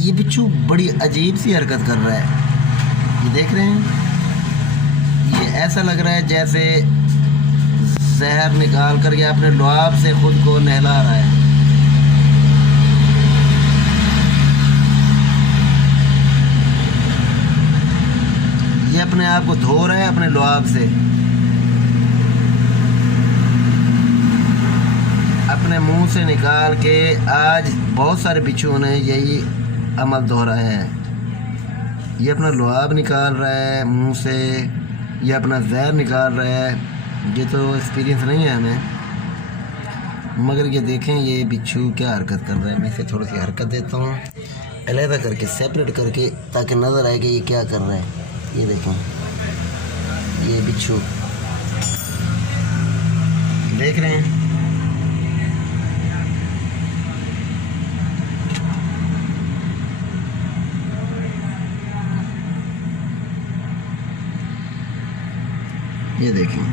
ये बिच्छू बड़ी अजीब सी हरकत कर रहा है। ये देख रहे हैं, ये ऐसा लग रहा है जैसे जहर निकाल करके अपने लुआब से खुद को नहला रहा है। ये अपने आप को धो रहा है अपने लुआब से, अपने मुंह से निकाल के। आज बहुत सारे बिच्छुओं ने यही अमल दोहराया है। ये अपना लुआब निकाल रहा है मुंह से, ये अपना जहर निकाल रहा है। ये तो एक्सपीरियंस नहीं है हमें, मगर ये देखें ये बिच्छू क्या हरकत कर रहा है। मैं इसे थोड़ी सी हरकत देता हूँ अलहदा करके, सेपरेट करके, ताकि नज़र आए कि ये क्या कर रहा है। ये देखें, ये बिच्छू देख रहे हैं। ये देखें,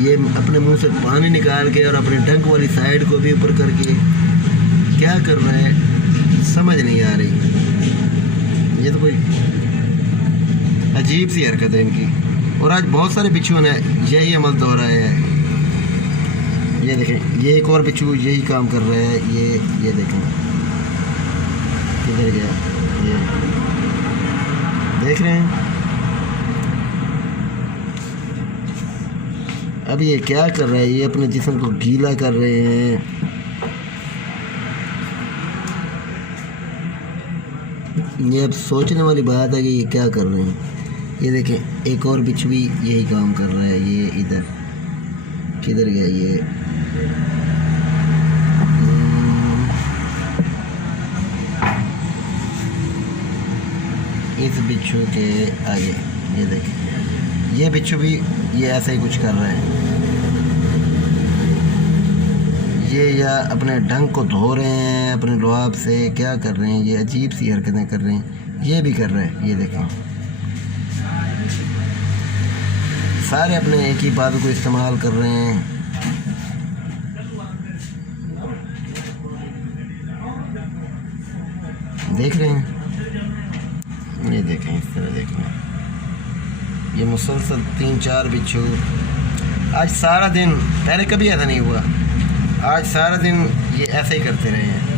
ये अपने मुंह से पानी निकाल के और अपने डंक वाली साइड को भी ऊपर करके क्या कर रहा है समझ नहीं आ रही। ये तो कोई अजीब सी हरकत है इनकी। और आज बहुत सारे बिच्छुओं ने यही अमल दोहराया है। ये देखें, ये एक और बिच्छू यही काम कर रहा है। ये देखें किधर गया, ये देख रहे हैं। अब ये क्या कर रहा है, ये अपने जिस्म को गीला कर रहे हैं। ये अब सोचने वाली बात है कि ये क्या कर रहे हैं। ये देखें, एक और बिच्छू भी यही काम कर रहा है। ये इधर किधर गया, ये इस बिच्छू के आगे ये देखें, ये बिच्छू भी ये ऐसा ही कुछ कर रहा है। ये या अपने ढंग को धो रहे हैं अपने लुआब से, क्या कर रहे हैं, ये अजीब सी हरकतें कर रहे हैं। ये भी कर रहे हैं, ये देखें, सारे अपने एक ही बात को इस्तेमाल कर रहे हैं। देख रहे हैं, ये देखें, इस तरह देखें। ये मुसलसल 3-4 बिच्छू आज सारा दिन, पहले कभी ऐसा नहीं हुआ, आज सारा दिन ये ऐसे ही करते रहे हैं।